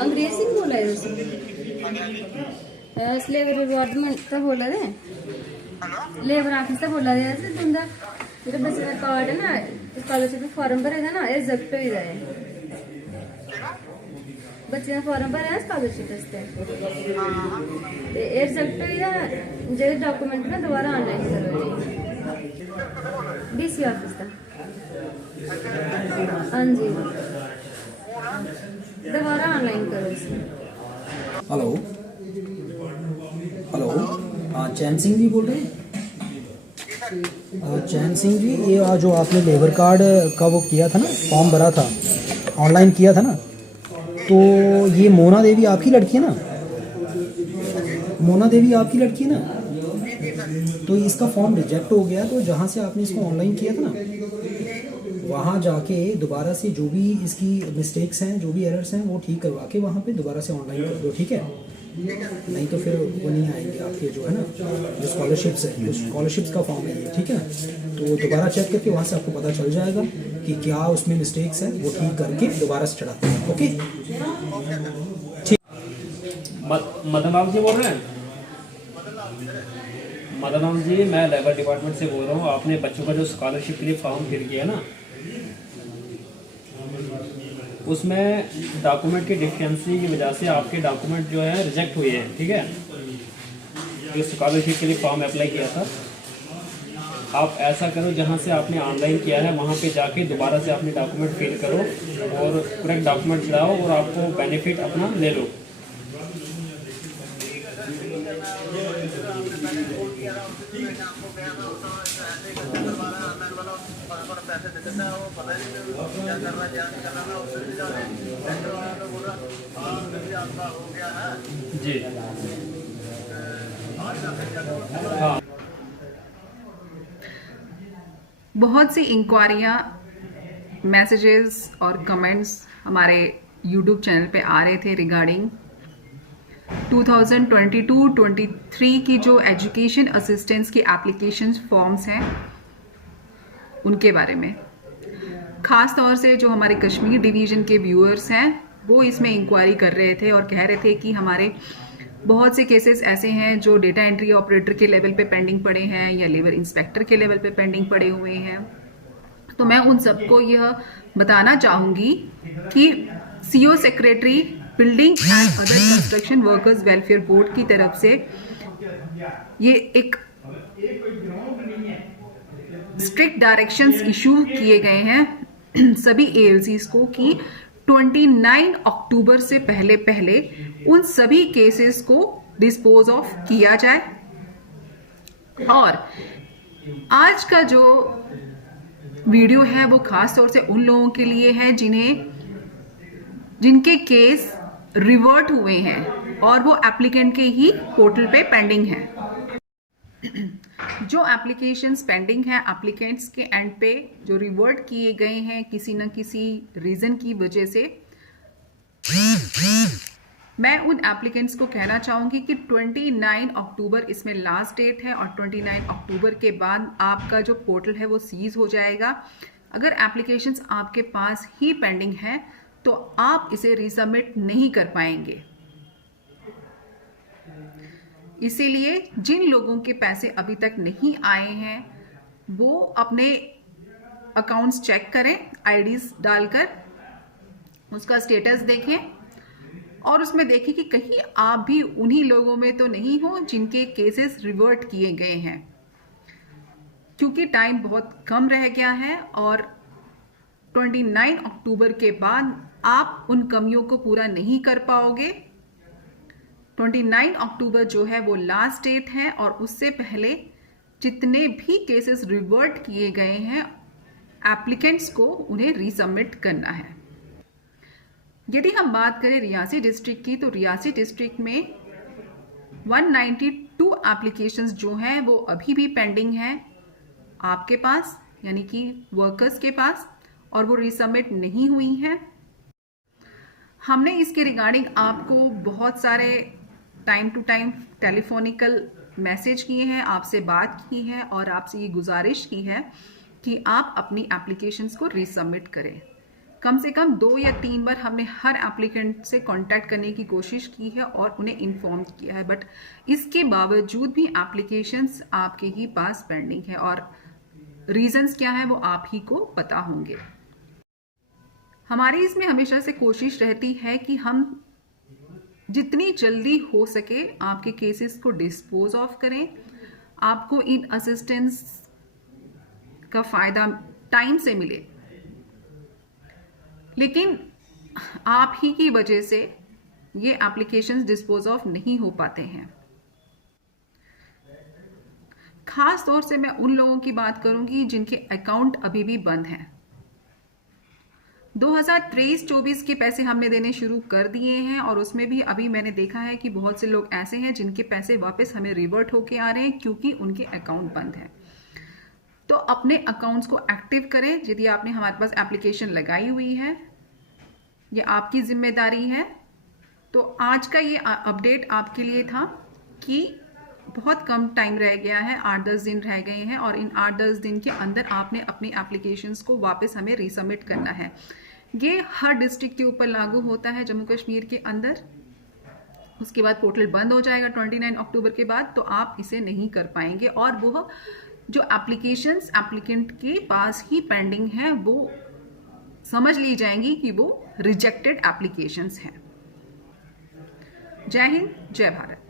अंग्रेजी में बोला है उसने लेबर डिपार्टमेंट तो बोला है लेबर ऑफिस तो बोला है तुंदा जेह्ड़ा बच्चे दा कार्ड है ना स्कॉलरशिप फार्म भरे दा ना एह् रिजेक्ट होई दा है बच्चे दा फार्म भरे स्कॉलरशिप आस्तै ते एह् रिजेक्ट होई दा जेह्ड़े डॉक्यूमेंट ना दोबारा ऑनलाइन करो डीसी ऑफिस दा हाँ जी दोबारा ऑनलाइन करो इसे। हेलो हेलो हाँ चैन सिंह जी बोल रहे हैं। चैन सिंह जी ये जो आपने लेबर कार्ड का वो किया था ना फॉर्म भरा था ऑनलाइन किया था ना तो ये मोना देवी आपकी लड़की है ना मोना देवी आपकी लड़की है ना तो इसका फॉर्म रिजेक्ट हो गया तो जहाँ से आपने इसको ऑनलाइन किया था ना वहाँ जाके दोबारा से जो भी इसकी मिस्टेक्स हैं जो भी एरर्स हैं वो ठीक करवा के वहाँ पे दोबारा से ऑनलाइन कर दो ठीक है नहीं तो फिर वो नहीं आएंगे आपके जो है ना जो स्कॉलरशिप्स है जो स्कॉलरशिप्स का फॉर्म है ये ठीक है तो दोबारा चेक करके वहाँ से आपको पता चल जाएगा कि क्या उसमें मिस्टेक्स हैं वो ठीक करके दोबारा से चढ़ाते हैं ओके ठीक। मदन लाल जी बोल रहे हैं। मदन लाल जी मैं लेबर डिपार्टमेंट से बोल रहा हूँ। आपने बच्चों का जो स्कॉलरशिप के लिए फॉर्म फिल किया ना उसमें डॉक्यूमेंट की डिफिशिएंसी की वजह से आपके डॉक्यूमेंट जो है रिजेक्ट हुए हैं ठीक है। जो स्कॉलरशिप के लिए फॉर्म अप्लाई किया था आप ऐसा करो जहाँ से आपने ऑनलाइन किया है वहाँ पे जाके दोबारा से अपने डॉक्यूमेंट फिल करो और करेक्ट डॉक्यूमेंट चढ़ाओ और आपको बेनिफिट अपना ले लो। जी हाँ बहुत सी इंक्वायरियाँ मैसेजेस और कमेंट्स हमारे यूट्यूब चैनल पे आ रहे थे रिगार्डिंग 2022-23 की जो एजुकेशन असिस्टेंस की एप्लीकेशन फॉर्म्स हैं उनके बारे में। ख़ास तौर से जो हमारे कश्मीर डिवीज़न के व्यूअर्स हैं वो इसमें इंक्वायरी कर रहे थे और कह रहे थे कि हमारे बहुत से केसेस ऐसे हैं जो डेटा एंट्री ऑपरेटर के लेवल पे पेंडिंग पड़े हैं या लेबर इंस्पेक्टर के लेवल पे पेंडिंग पड़े हुए हैं। तो मैं उन सबको यह बताना चाहूँगी कि CO secretary building and other construction workers welfare board की तरफ से ये एक स्ट्रिक्ट डायरेक्शंस इशू किए गए हैं सभी एएलसीज को कि 29 अक्टूबर से पहले पहले उन सभी केसेस को डिस्पोज ऑफ किया जाए। और आज का जो वीडियो है वो खास तौर से उन लोगों के लिए है जिनके केस रिवर्ट हुए हैं और वो एप्लीकेंट के ही पोर्टल पे पेंडिंग है। जो एप्लीकेशंस पेंडिंग है एप्लीकेंट्स के एंड पे जो रिवर्ट किए गए हैं किसी न किसी रीजन की वजह से, मैं उन एप्लीकेंट्स को कहना चाहूंगी कि 29 अक्टूबर इसमें लास्ट डेट है और 29 अक्टूबर के बाद आपका जो पोर्टल है वो सीज हो जाएगा। अगर एप्लीकेशंस आपके पास ही पेंडिंग है तो आप इसे रीसबमिट नहीं कर पाएंगे। इसीलिए जिन लोगों के पैसे अभी तक नहीं आए हैं वो अपने अकाउंट्स चेक करें, आईडीज डालकर उसका स्टेटस देखें और उसमें देखें कि कहीं आप भी उन्हीं लोगों में तो नहीं हो जिनके केसेस रिवर्ट किए गए हैं, क्योंकि टाइम बहुत कम रह गया है और 29 अक्टूबर के बाद आप उन कमियों को पूरा नहीं कर पाओगे। 29 अक्टूबर जो है वो लास्ट डेट है और उससे पहले जितने भी केसेस रिवर्ट किए गए हैं एप्लीकेंट्स को उन्हें रीसबमिट करना है। यदि हम बात करें रियासी डिस्ट्रिक्ट की तो रियासी डिस्ट्रिक्ट में 192 एप्लीकेशंस जो हैं वो अभी भी पेंडिंग हैं आपके पास यानी कि वर्कर्स के पास और वो रीसबमिट नहीं हुई हैं। हमने इसके रिगार्डिंग आपको बहुत सारे टाइम टू टाइम टेलीफोनिकल मैसेज किए हैं, आपसे बात की है और आपसे ये गुजारिश की है कि आप अपनी एप्लीकेशंस को रीसबमिट करें। कम से कम 2 या 3 बार हमने हर एप्लीकेंट से कांटेक्ट करने की कोशिश की है और उन्हें इन्फॉर्म किया है, बट इसके बावजूद भी एप्लीकेशंस आपके ही पास पेंडिंग है और रीजंस क्या है वो आप ही को पता होंगे। हमारी इसमें हमेशा से कोशिश रहती है कि हम जितनी जल्दी हो सके आपके केसेस को डिस्पोज ऑफ करें, आपको इन असिस्टेंस का फायदा टाइम से मिले, लेकिन आप ही की वजह से ये एप्लीकेशंस डिस्पोज ऑफ नहीं हो पाते हैं। खास तौर से मैं उन लोगों की बात करूंगी जिनके अकाउंट अभी भी बंद हैं। 2023-24 के पैसे हमने देने शुरू कर दिए हैं और उसमें भी अभी मैंने देखा है कि बहुत से लोग ऐसे हैं जिनके पैसे वापस हमें रिवर्ट होके आ रहे हैं क्योंकि उनके अकाउंट बंद है। तो अपने अकाउंट्स को एक्टिव करें। यदि आपने हमारे पास एप्लीकेशन लगाई हुई है, ये आपकी जिम्मेदारी है। तो आज का ये अपडेट आपके लिए था कि बहुत कम टाइम रह गया है, 8-10 दिन रह गए हैं और इन 8-10 दिन के अंदर आपने अपनी एप्लीकेशंस को वापस हमें रीसबमिट करना है। ये हर डिस्ट्रिक्ट के ऊपर लागू होता है जम्मू कश्मीर के अंदर। उसके बाद पोर्टल बंद हो जाएगा 29 अक्टूबर के बाद, तो आप इसे नहीं कर पाएंगे और वो जो एप्लीकेशंस एप्लीकेंट के पास ही पेंडिंग है वो समझ ली जाएंगी कि वो रिजेक्टेड एप्लीकेशंस हैं। जय हिंद, जय भारत।